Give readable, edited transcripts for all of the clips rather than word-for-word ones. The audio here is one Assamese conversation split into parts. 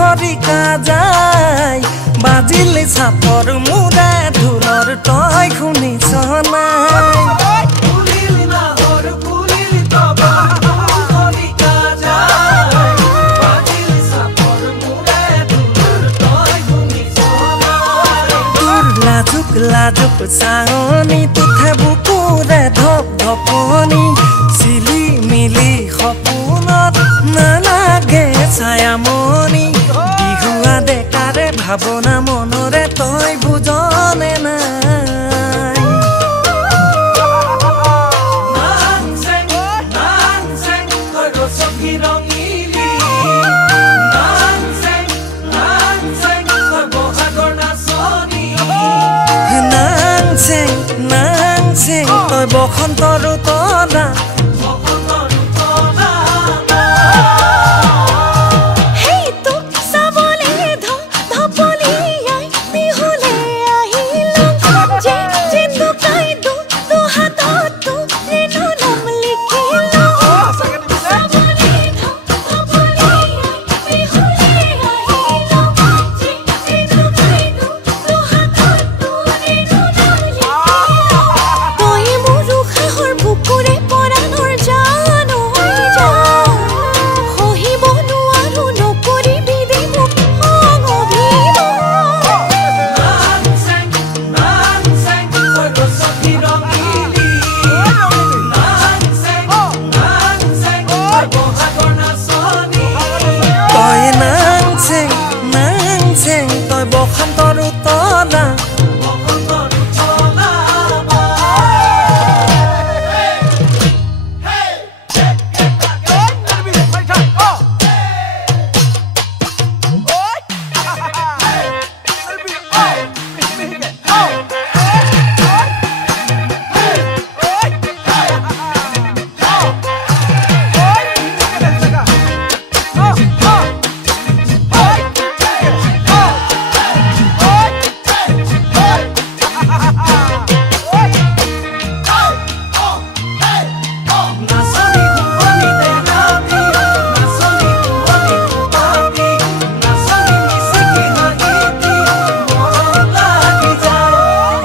খৰিকা যায় বাজিলে চাপৰ মুৰা ঢোলৰ তই শুনিছ নাই লাজুক চাৱনি তুঠে বুকুৰে ধপ ধপনি চিলি মিলি সপোনত নালাগে ছায়ামণি বিহুৱা ডেকাৰে ভাৱনা মনৰে তই বুজনে নাই নাংচেং তই বসন্তৰ তলা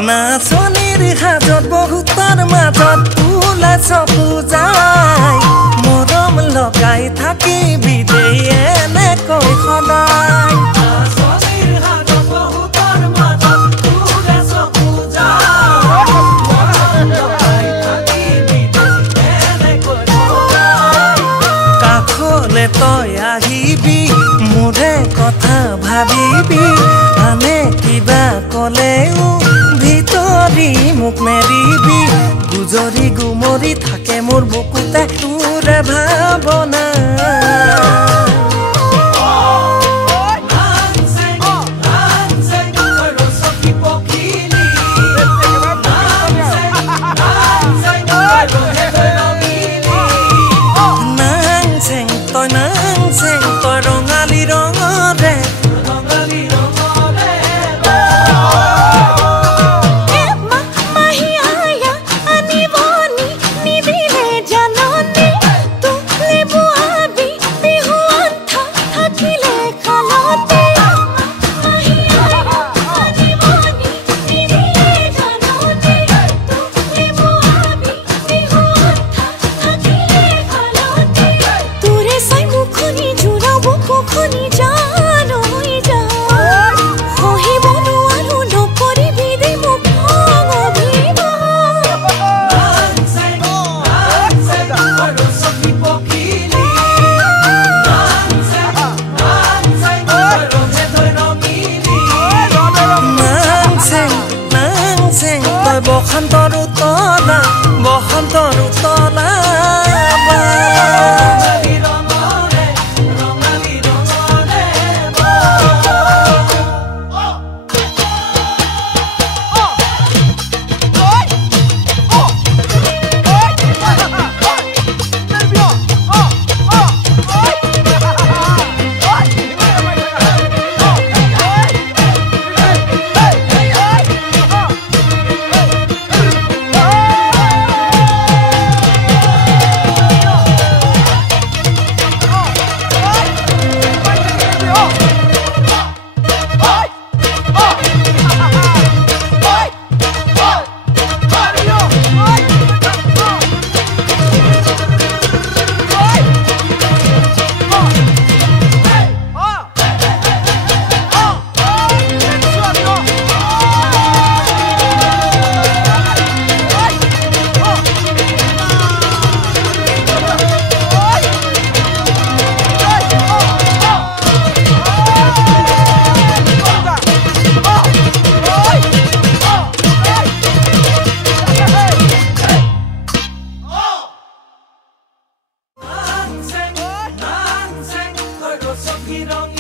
নাচনিৰ হাজত বহুতৰ মাজত ওলাই চকু যায় মৰম লগাই থাকিবি দেই এনেকৈ সদায় নাচনিৰ হাজত বহুতৰ মাজত ওলাই চকু যায় মৰম লগাই থাকিবি দেই এনেকৈ সদায় কাষলে তই আহিবি মোৰে কথা ভাবিবি আনে কিবা ক'লেও ভিতৰি মোক মেৰিবি গুজৰি গুমৰি থাকে মোৰ বুকুতে তোৰে ভাৱনা নাংচেং তই ৰঙালী ৰঙৰে বসন্তৰ তলা ৰঙী